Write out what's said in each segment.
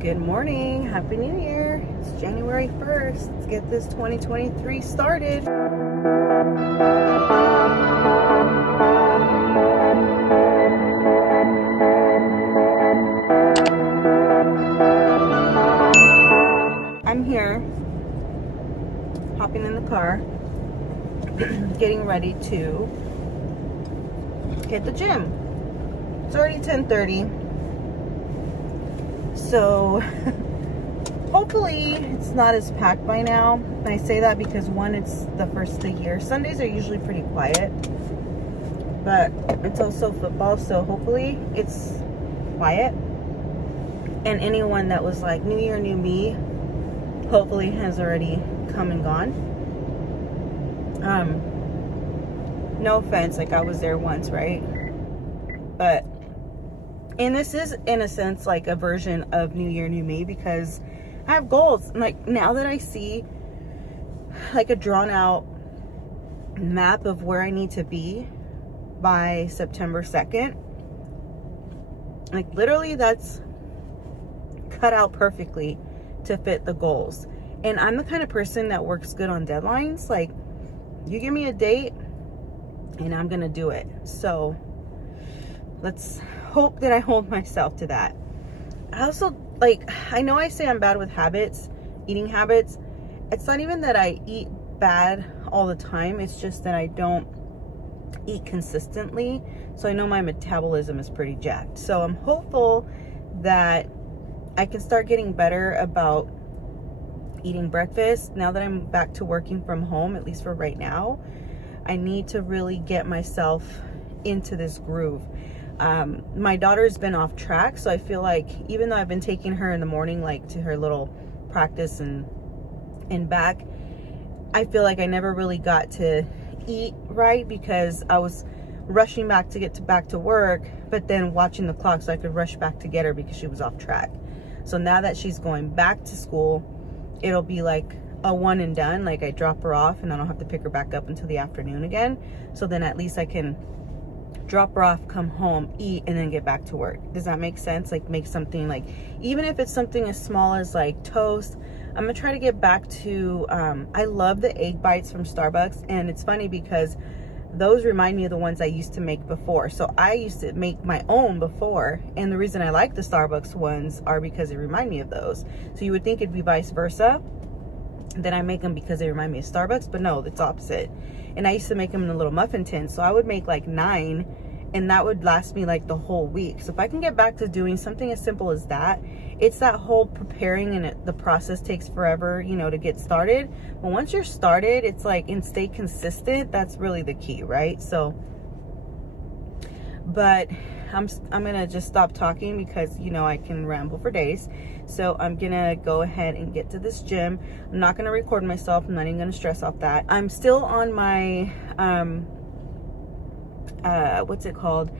Good morning, happy new year. It's January 1st. Let's get this 2023 started. I'm here, hopping in the car, getting ready to hit the gym. It's already 10:30. So hopefully it's not as packed by now. And I say that because one, it's the first of the year. Sundays are usually pretty quiet, but it's also football, so hopefully it's quiet. And anyone that was like new year, new me, hopefully has already come and gone. No offense, like I was there once, right? But and this is, in a sense, like a version of New Year, New Me, because I have goals. Like, now that I see, like, a drawn-out map of where I need to be by September 2nd, like, literally, that's cut out perfectly to fit the goals. And I'm the kind of person that works good on deadlines. Like, you give me a date, and I'm gonna do it. So, let's hope that I hold myself to that. I also, like, I know I say I'm bad with habits, eating habits. It's not even that I eat bad all the time. It's just that I don't eat consistently. So I know my metabolism is pretty jacked. So I'm hopeful that I can start getting better about eating breakfast. Now that I'm back to working from home, at least for right now, I need to really get myself into this groove. My daughter's been off track, so I feel like even though I've been taking her in the morning, like to her little practice and back, I feel like I never really got to eat right because I was rushing back to get back to work, but then watching the clock so I could rush back to get her because she was off track. So now that she's going back to school, it'll be like a one and done. Like, I drop her off and I don't have to pick her back up until the afternoon again. So then at least I can drop her off, come home, eat, and then get back to work. Does that make sense? Like, make something, like, even if it's something as small as like toast. I'm gonna try to get back to I love the egg bites from Starbucks, and it's funny because those remind me of the ones I used to make before. So I used to make my own before, and the reason I like the Starbucks ones are because they remind me of those. So you would think it'd be vice versa, then I make them because they remind me of Starbucks, but no, it's opposite. And I used to make them in a little muffin tin, so I would make like 9, and that would last me like the whole week. So if I can get back to doing something as simple as that, it's that whole preparing, and the process takes forever, you know, to get started. But once you're started, it's like, and stay consistent, that's really the key, right? So, but I'm gonna just stop talking because, you know, I can ramble for days. So I'm gonna go ahead and get to this gym. I'm not gonna record myself. I'm not even gonna stress off that. I'm still on my, what's it called?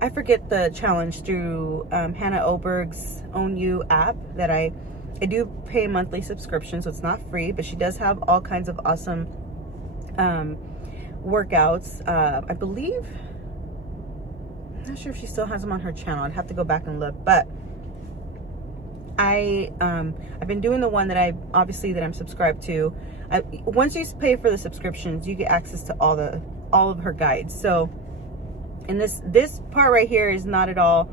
I forget the challenge through Hannah Oberg's Own You app that I do pay a monthly subscription, so it's not free, but she does have all kinds of awesome workouts. I believe, I'm not sure if she still has them on her channel. I'd have to go back and look, but I've been doing the one that I'm subscribed to. Once you pay for the subscriptions, you get access to all of her guides. So, and this part right here is not at all,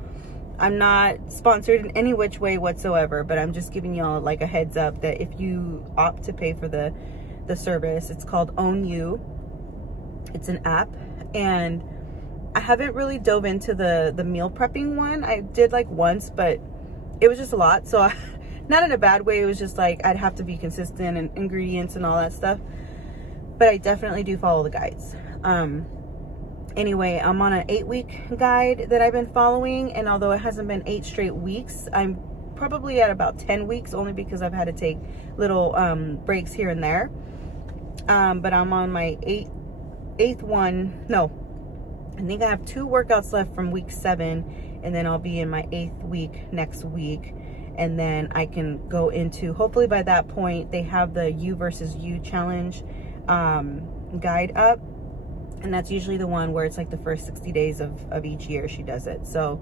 I'm not sponsored in any which way whatsoever, but I'm just giving y'all like a heads up that if you opt to pay for the service, it's called Own You. It's an app, and I haven't really dove into the meal prepping one. I did like once, but it was just a lot. So not in a bad way. It was just like, I'd have to be consistent and ingredients and all that stuff. But I definitely do follow the guides. Anyway, I'm on an 8-week guide that I've been following. And although it hasn't been 8 straight weeks, I'm probably at about 10 weeks only because I've had to take little breaks here and there. But I'm on my eighth one. No, I think I have 2 workouts left from week 7, and then I'll be in my 8th week next week, and then I can go into, hopefully by that point they have the You versus You challenge guide up, and that's usually the one where it's like the first 60 days of each year she does it. So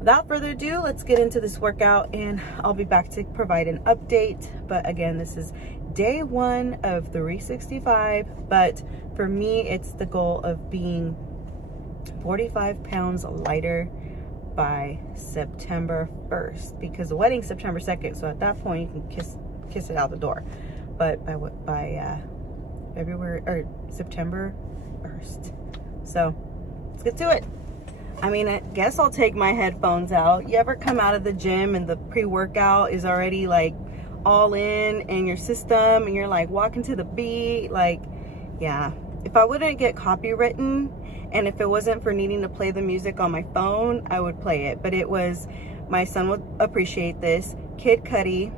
without further ado, let's get into this workout and I'll be back to provide an update. But again, this is day 1 of 365, but for me, it's the goal of being 45 pounds lighter by September 1st, because the wedding's September 2nd. So at that point, you can kiss it out the door. But by February or September 1st. So let's get to it. I mean, I guess I'll take my headphones out. You ever come out of the gym and the pre-workout is already like all in your system and you're like walking to the beat? Like, yeah, if I wouldn't get copywritten and if it wasn't for needing to play the music on my phone, I would play it. But it was, my son would appreciate this, Kid Cudi.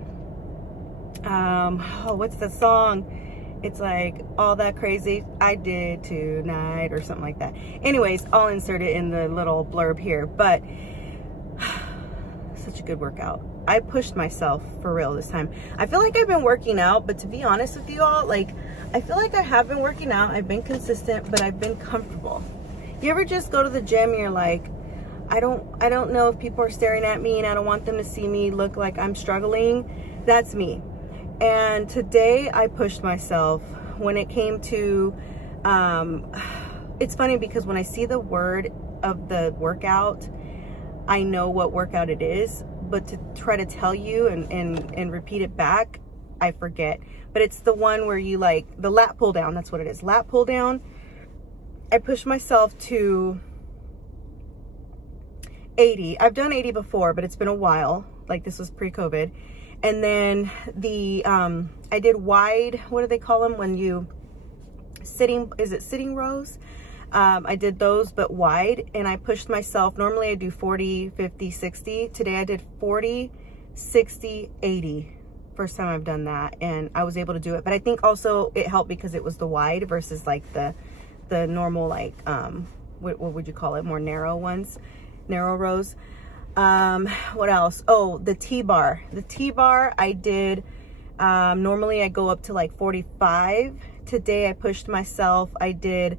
Oh, what's the song? It's like, all that crazy I did tonight or something like that. Anyways, I'll insert it in the little blurb here. But such a good workout. I pushed myself for real this time. I feel like I've been working out, but to be honest with you all, like, I feel like I have been working out. I've been consistent, but I've been comfortable. You ever just go to the gym and you're like, I don't know if people are staring at me and I don't want them to see me look like I'm struggling. That's me. And today I pushed myself when it came to, it's funny because when I see the word of the workout, I know what workout it is, but to try to tell you and repeat it back, I forget. But it's the one where you like, the lat pull down, that's what it is, lat pull down. I pushed myself to 80. I've done 80 before, but it's been a while, like this was pre-COVID. And then the, I did wide, what do they call them when you, is it sitting rows? I did those, but wide, and I pushed myself. Normally I do 40, 50, 60. Today I did 40, 60, 80. First time I've done that, and I was able to do it. But I think also it helped because it was the wide versus like the normal, like, what would you call it? More narrow ones, narrow rows. What else? Oh, the T-bar. The T-bar I did, normally I go up to like 45. Today I pushed myself. I did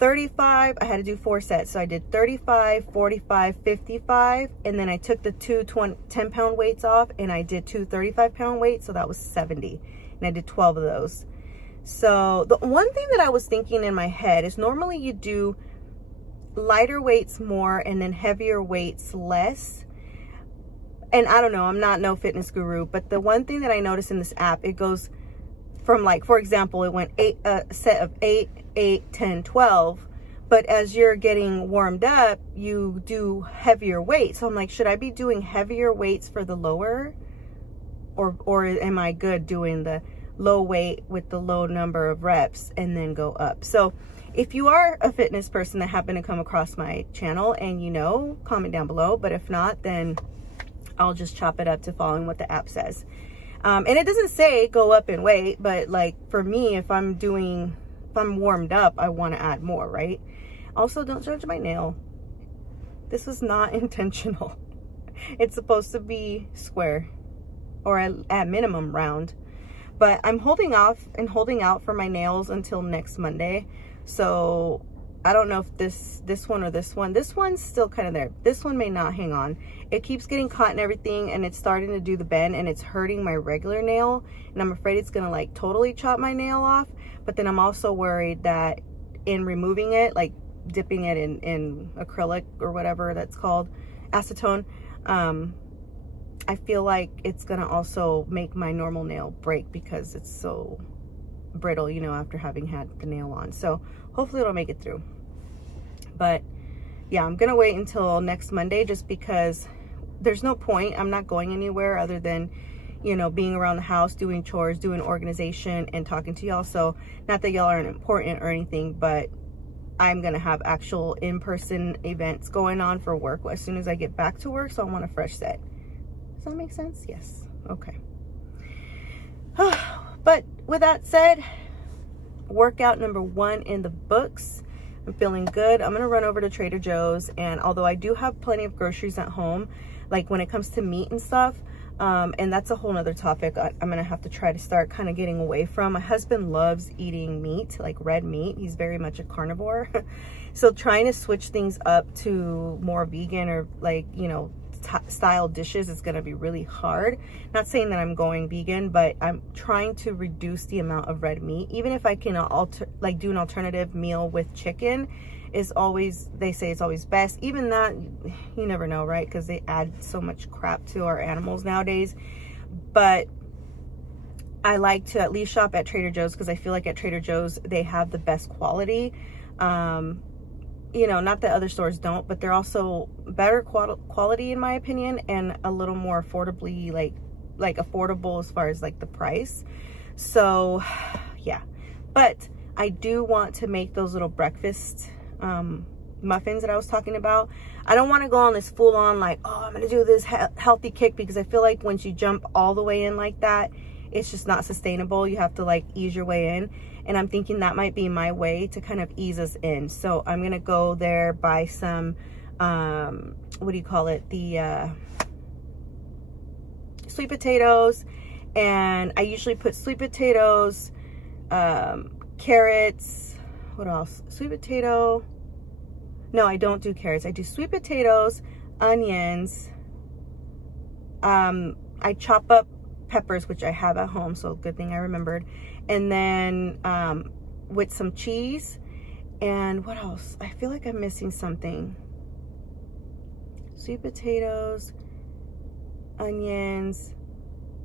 35. I had to do 4 sets. So I did 35, 45, 55. And then I took the 2 10-pound weights off and I did 2 35-pound weights. So that was 70. And I did 12 of those. So the one thing that I was thinking in my head is normally you do lighter weights more and then heavier weights less. And I don't know, I'm not no fitness guru, but the one thing that I noticed in this app, it goes from, like, for example, it went a set of 8, 8, 10, 12, but as you're getting warmed up, you do heavier weights. So I'm like, should I be doing heavier weights for the lower, or am I good doing the low weight with the low number of reps and then go up? So if you are a fitness person that happen to come across my channel and you know, comment down below. But if not, then I'll just chop it up to following what the app says. And it doesn't say go up in weight, but like for me, if I'm warmed up, I want to add more, right? Also, don't judge my nail. This was not intentional. It's supposed to be square or at minimum round. But I'm holding off and holding out for my nails until next Monday. So I don't know if this one or this one's still kind of there. This one may not hang on. It keeps getting caught and everything, and it's starting to do the bend, and it's hurting my regular nail, and I'm afraid it's gonna like totally chop my nail off. But then I'm also worried that in removing it, like dipping it in acrylic or whatever that's called, acetone, I feel like it's gonna also make my normal nail break because it's so brittle, you know, after having had the nail on. So hopefully it'll make it through. But yeah, I'm gonna wait until next Monday just because there's no point. I'm not going anywhere other than, you know, being around the house, doing chores, doing organization, and talking to y'all. So not that y'all aren't important or anything, but I'm gonna have actual in-person events going on for work as soon as I get back to work. So I want a fresh set. Does that make sense? Yes. Okay. But with that said, workout number 1 in the books. I'm feeling good. I'm gonna run over to Trader Joe's, and although I do have plenty of groceries at home, like when it comes to meat and stuff, And that's a whole nother topic I'm gonna have to try to start kind of getting away from. My husband loves eating meat, like red meat. He's very much a carnivore. So trying to switch things up to more vegan or like, you know, style dishes is going to be really hard. Not saying that I'm going vegan, but I'm trying to reduce the amount of red meat. Even if I can do an alternative meal with chicken, is always, they say it's always best. Even that, you never know, right? Because they add so much crap to our animals nowadays. But I like to at least shop at Trader Joe's, because I feel like at Trader Joe's they have the best quality. You know, not that other stores don't, but they're also better quality in my opinion, and a little more affordably, like affordable as far as like the price. So yeah, but I do want to make those little breakfast muffins that I was talking about. I don't want to go on this full on like, oh, I'm gonna do this healthy kick, because I feel like once you jump all the way in like that, it's just not sustainable. You have to like ease your way in. And I'm thinking that might be my way to kind of ease us in. So I'm going to go there, buy some, what do you call it? The sweet potatoes. And I usually put sweet potatoes, carrots, what else? Sweet potato. No, I don't do carrots. I do sweet potatoes, onions. I chop up peppers, which I have at home, so good thing I remembered. And then with some cheese. And what else? I feel like I'm missing something. Sweet potatoes, onions,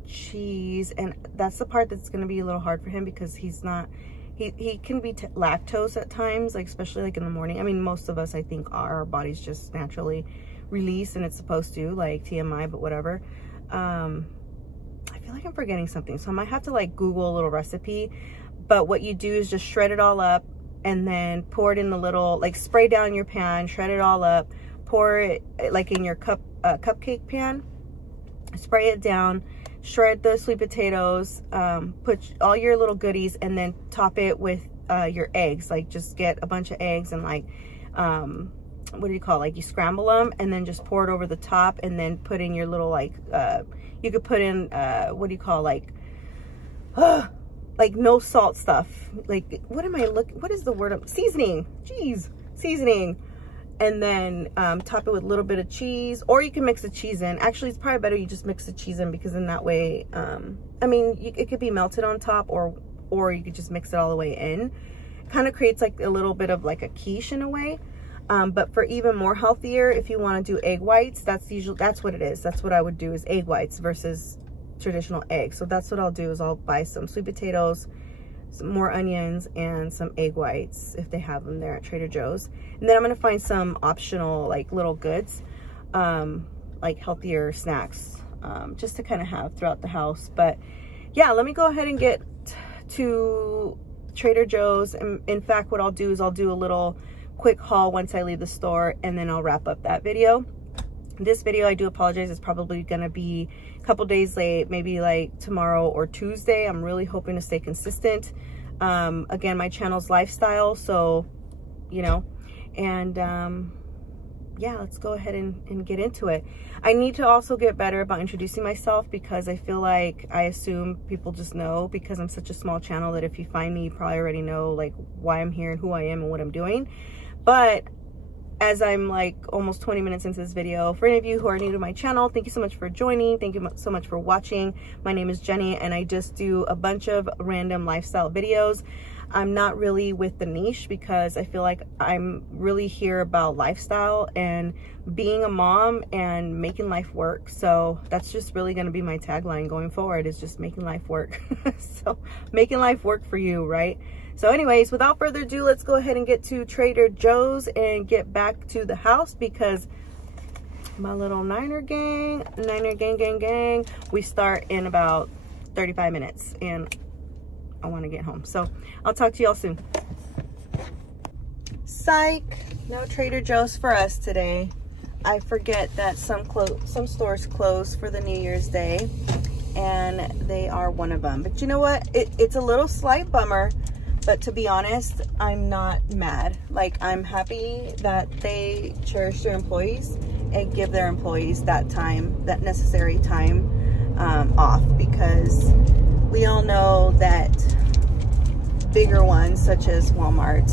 cheese. And that's the part that's going to be a little hard for him, because he's not, he can be lactose at times, like especially like in the morning. I mean, most of us, I think, our bodies just naturally release, and it's supposed to, like TMI, but whatever. I feel like I'm forgetting something, so I might have to like Google a little recipe. But what you do is just shred it all up, and then pour it in the little, like spray down your pan, shred it all up, pour it like in your cupcake pan, spray it down, shred the sweet potatoes, put all your little goodies, and then top it with your eggs. Like just get a bunch of eggs and like what do you call it? Like you scramble them, and then just pour it over the top, and then put in your little like you could put in what do you call, like no salt stuff, like what is the word? Seasoning. Jeez, seasoning. And then top it with a little bit of cheese, or you can mix the cheese in. Actually, it's probably better you just mix the cheese in, because in that way, I mean, it could be melted on top, or you could just mix it all the way in. Kind of creates like a little bit of like a quiche in a way. But for even more healthier, if you want to do egg whites, that's what it is. That's what I would do, is egg whites versus traditional eggs. So that's what I'll do, is I'll buy some sweet potatoes, some more onions, and some egg whites if they have them there at Trader Joe's. And then I'm going to find some optional like little goods, like healthier snacks, just to kind of have throughout the house. But yeah, let me go ahead and get to Trader Joe's. And in fact, what I'll do is I'll do a little quick haul once I leave the store, and then I'll wrap up that video. This video, I do apologize, is probably gonna be a couple days late, maybe like tomorrow or Tuesday. I'm really hoping to stay consistent. Again, my channel's lifestyle, so you know, and yeah, let's go ahead and get into it. I need to also get better about introducing myself, because I feel like I assume people just know, because I'm such a small channel, that if you find me, you probably already know like why I'm here and who I am and what I'm doing. But as I'm like almost 20 minutes into this video, for any of you who are new to my channel, thank you so much for joining. Thank you so much for watching. My name is Jenny, and I just do a bunch of random lifestyle videos. I'm not really with the niche, because I feel like I'm really here about lifestyle and being a mom and making life work. So that's just really going to be my tagline going forward, is just making life work. So making life work for you, right? So anyways, without further ado, let's go ahead and get to Trader Joe's and get back to the house, because my little Niner gang, we start in about 35 minutes and I want to get home. So I'll talk to y'all soon. Psych, no Trader Joe's for us today. I forget that some stores close for the New Year's Day, and they are one of them. But you know what? It's a little slight bummer. But to be honest, I'm not mad. Like, I'm happy that they cherish their employees and give their employees that time, that necessary time off, because we all know that bigger ones such as Walmart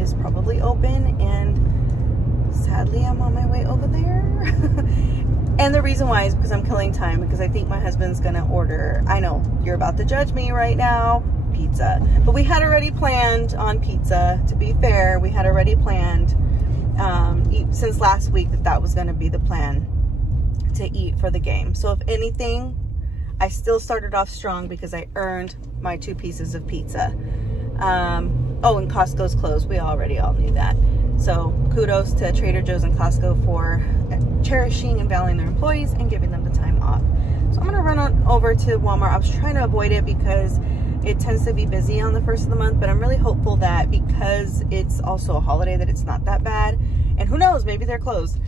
is probably open, and sadly I'm on my way over there. And the reason why is because I'm killing time, because I think my husband's gonna order, I know you're about to judge me right now, pizza. But we had already planned on pizza. To be fair, we had already planned since last week that was going to be the plan to eat for the game. So if anything, I still started off strong because I earned my 2 pieces of pizza. Oh, and Costco's closed. We already all knew that. So kudos to Trader Joe's and Costco for cherishing and valuing their employees and giving them the time off. So I'm going to run on over to Walmart. I was trying to avoid it because it tends to be busy on the 1st of the month, but I'm really hopeful that because it's also a holiday that it's not that bad. And who knows, maybe they're closed.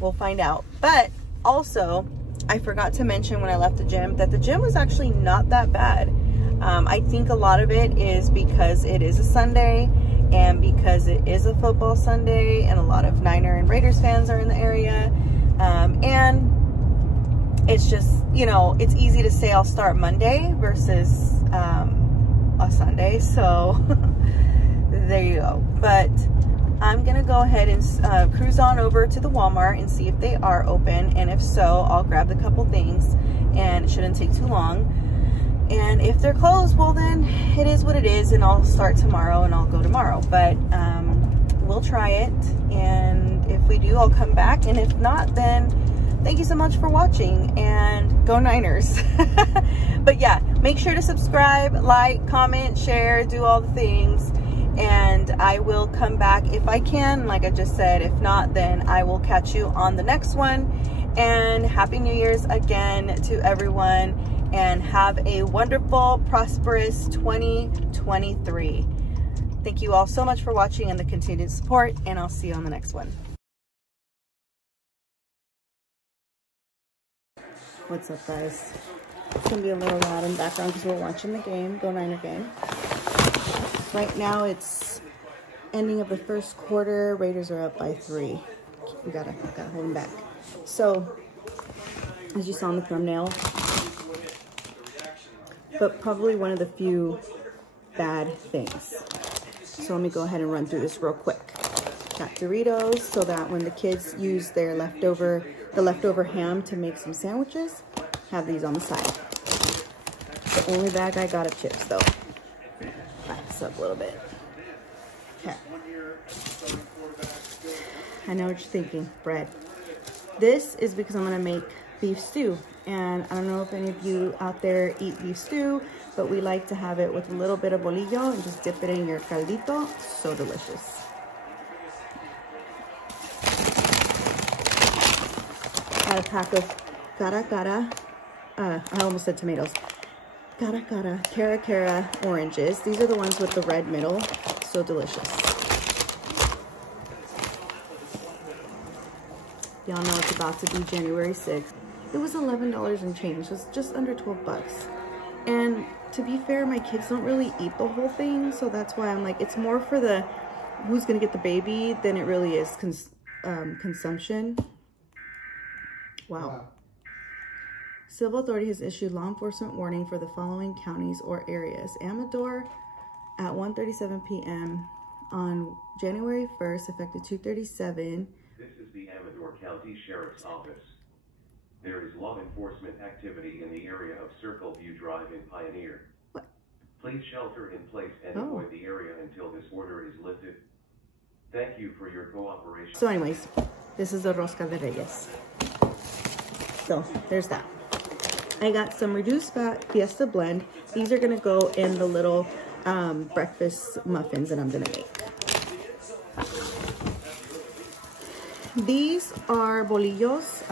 We'll find out. But also, I forgot to mention when I left the gym that the gym was actually not that bad. I think a lot of it is because it is a Sunday, and because it is a football Sunday, and a lot of Niner and Raiders fans are in the area. And it's just, you know, it's easy to say I'll start Monday versus a Sunday. So there you go. But I'm gonna go ahead and cruise on over to the Walmart and see if they are open, and if so, I'll grab the couple things, and it shouldn't take too long. And if they're closed, well then it is what it is, and I'll start tomorrow and I'll go tomorrow. But we'll try it, and if we do, I'll come back, and if not, then thank you so much for watching, and go Niners. But yeah, make sure to subscribe, like, comment, share, do all the things, and I will come back if I can, like I just said. If not, then I will catch you on the next one. And Happy New Year's again to everyone, and have a wonderful, prosperous 2023. Thank you all so much for watching and the continued support, and I'll see you on the next one. What's up, guys? It's gonna be a little loud in the background because we're watching the game, Go Niner game. Right now it's ending of the 1st quarter. Raiders are up by 3. We gotta hold them back. So, as you saw in the thumbnail, but probably one of the few bad things. So let me go ahead and run through this real quick. Got Doritos, so that when the kids use their leftover ham to make some sandwiches, have these on the side. The only bag I got of chips though. Back this up a little bit. Okay. I know what you're thinking, bread. This is because I'm gonna make beef stew. And I don't know if any of you out there eat beef stew, but we like to have it with a little bit of bolillo and just dip it in your caldito. So delicious. Got a pack of I almost said tomatoes. Cara oranges. These are the ones with the red middle. So delicious. Y'all know it's about to be January 6th. It was $11 and change. It was just under 12 bucks. And to be fair, my kids don't really eat the whole thing, so that's why I'm like, it's more for the who's gonna get the baby than it really is consumption. Wow. Civil authority has issued law enforcement warning for the following counties or areas. Amador at 1:37 p.m. on January 1st, effective 2:37. This is the Amador County Sheriff's Office. There is law enforcement activity in the area of Circle View Drive in Pioneer. What? Please shelter in place and avoid the area until this order is lifted. Thank you for your cooperation. So anyways, this is the Rosca de Reyes. So there's that. I got some reduced fat Fiesta blend. These are gonna go in the little breakfast muffins that I'm gonna make. These are bolillos,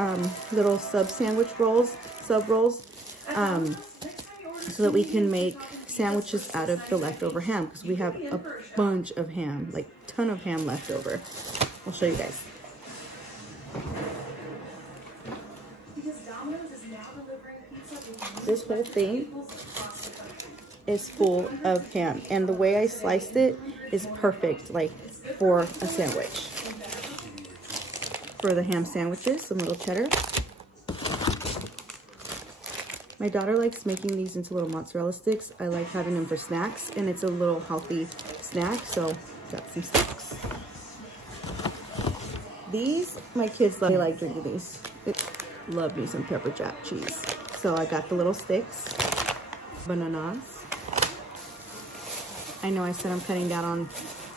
little sub rolls, so that we can make sandwiches out of the leftover ham, because we have a bunch of ham, like ton of ham left over. I'll show you guys. This whole thing is full of ham, and the way I sliced it is perfect, like for a sandwich. For the ham sandwiches, some little cheddar. My daughter likes making these into little mozzarella sticks. I like having them for snacks, and it's a little healthy snack, so got some sticks. These, my kids love, they like drinking these. They love me some pepper jack cheese. So I got the little sticks, bananas. I know I said I'm cutting down on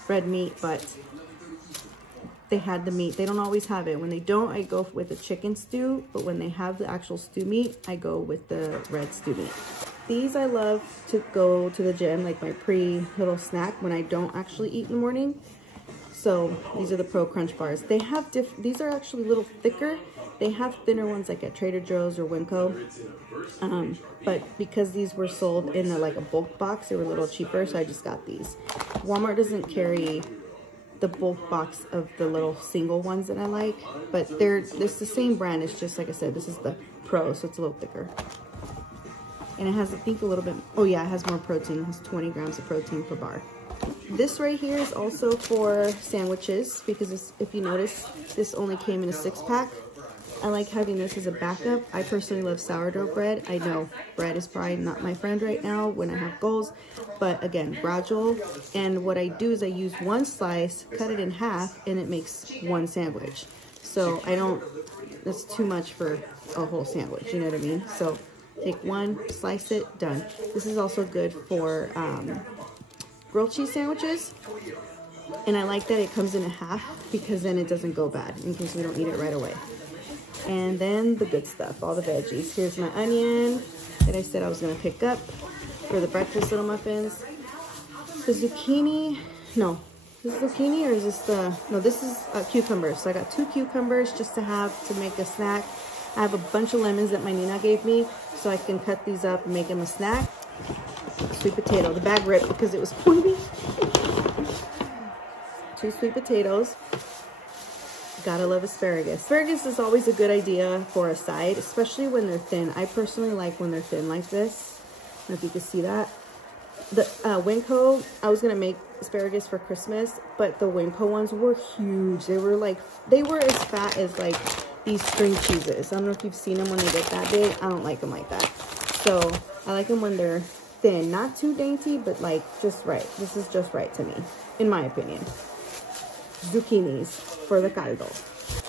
red meat, but they had the meat. They don't always have it. When they don't, I go with the chicken stew, but when they have the actual stew meat, I go with the red stew meat. These I love to go to the gym, like my little snack when I don't actually eat in the morning. So these are the Pro Crunch bars. They have these are actually a little thicker. They have thinner ones like at Trader Joe's or Winco. But because these were sold in like a bulk box, they were a little cheaper, so I just got these. Walmart doesn't carry the bulk box of the little single ones that I like, but it's the same brand. It's just, like I said, this is the Pro, so it's a little thicker. And it has, I think, a little bit, oh yeah, it has more protein. It has 20 grams of protein per bar. This right here is also for sandwiches, because this, if you notice, this only came in a 6-pack. I like having this as a backup. I personally love sourdough bread. I know bread is probably not my friend right now when I have goals, but again, gradual. And what I do is I use one slice, cut it in half, and it makes one sandwich. So I don't, that's too much for a whole sandwich, you know what I mean? So take one, slice it, done. This is also good for grilled cheese sandwiches. And I like that it comes in a half, because then it doesn't go bad in case we don't eat it right away. And then the good stuff, all the veggies. Here's my onion that I said I was gonna pick up for the breakfast little muffins. The zucchini, no, this is zucchini, or is this no, this is cucumbers. So I got 2 cucumbers just to have to make a snack. I have a bunch of lemons that my Nina gave me, so I can cut these up and make them a snack. Sweet potato, the bag ripped because it was pointy. 2 sweet potatoes. Gotta love asparagus. Asparagus is always a good idea for a side, especially when they're thin. I personally like when they're thin like this. I don't know if you can see that. The Winco, I was gonna make asparagus for Christmas, but the Winco ones were huge. They were as fat as like these string cheeses. I don't know if you've seen them when they get that big. I don't like them like that. So I like them when they're thin, not too dainty, but like just right. This is just right to me, in my opinion. Zucchinis for the caldo.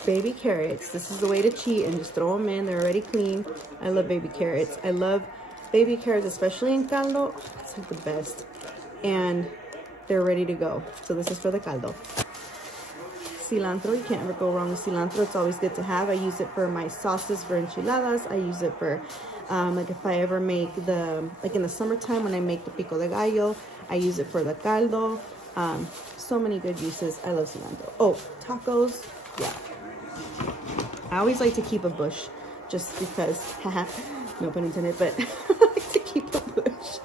Baby carrots. This is the way to cheat and just throw them in. They're already clean. I love baby carrots. I love baby carrots, especially in caldo. It's like the best. And they're ready to go. So this is for the caldo. Cilantro. You can't ever go wrong with cilantro. It's always good to have. I use it for my sauces for enchiladas. I use it for like if I ever make like in the summertime when I make the pico de gallo, I use it for the caldo. So many good uses. I love cilantro. Oh, tacos. Yeah. I always like to keep a bush just because, no pun intended, but I like to keep a bush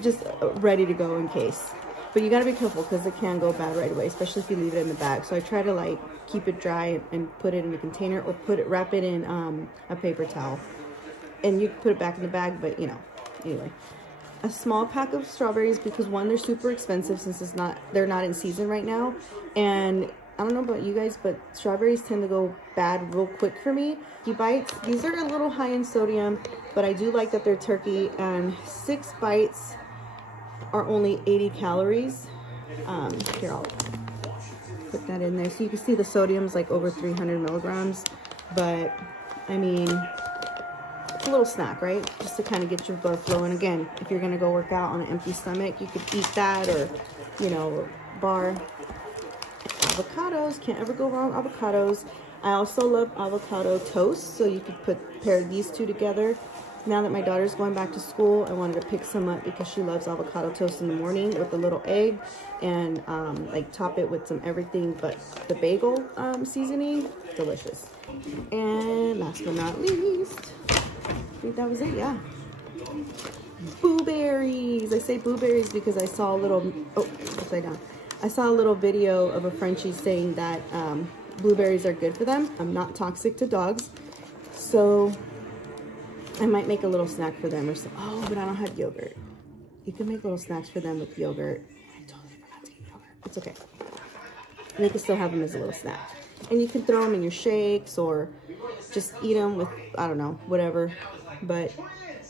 just ready to go in case. But you gotta be careful because it can go bad right away, especially if you leave it in the bag. So I try to like keep it dry and put it in a container, or wrap it in a paper towel. And you can put it back in the bag, but you know, anyway. A small pack of strawberries because one, they're super expensive since they're not in season right now. And I don't know about you guys, but strawberries tend to go bad real quick for me. Bites, these are a little high in sodium, but I do like that they're turkey, and 6 bites are only 80 calories. Here, I'll put that in there. So you can see the sodium's like over 300 milligrams, but I mean, a little snack, right? Just to kind of get your blood flowing. Again, if you're gonna go work out on an empty stomach, you could eat that, or you know, bar. Avocados, can't ever go wrong. Avocados. I also love avocado toast, so you could pair these two together. Now that my daughter's going back to school, I wanted to pick some up because she loves avocado toast in the morning with a little egg, and like top it with some everything but the bagel seasoning. Delicious. And last but not least, I think that was it. Yeah, blueberries. I say blueberries because I saw a little, oh, upside down. I saw a little video of a Frenchie saying that blueberries are good for them. I'm not toxic to dogs, so I might make a little snack for them or something. Oh, but I don't have yogurt. You can make little snacks for them with yogurt. I totally forgot to eat yogurt. It's okay. And they can still have them as a little snack. And you can throw them in your shakes or just eat them with, I don't know, whatever. But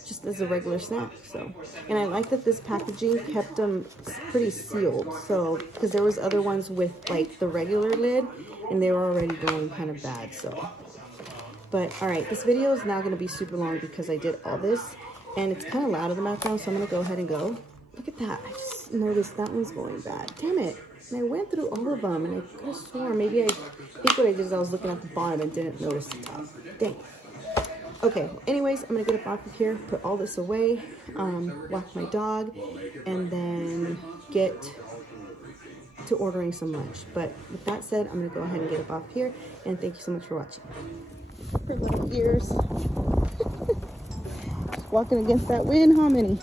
just as a regular snack. So, and I like that this packaging kept them pretty sealed. So, because there was other ones with like the regular lid and they were already going kind of bad. So, but all right, this video is now going to be super long because I did all this and it's kind of loud in the background. So I'm going to go ahead and go. Look at that. I just noticed that one's going bad. Damn it. And I went through all of them and I could have sworn maybe I think what I did is I was looking at the bottom and didn't notice the top. Dang. Okay, anyways, I'm gonna get up off of here, put all this away, walk my dog, and then get to ordering some lunch. But with that said, I'm gonna go ahead and get up off here, and thank you so much for watching. For little ears. Just walking against that wind, how many?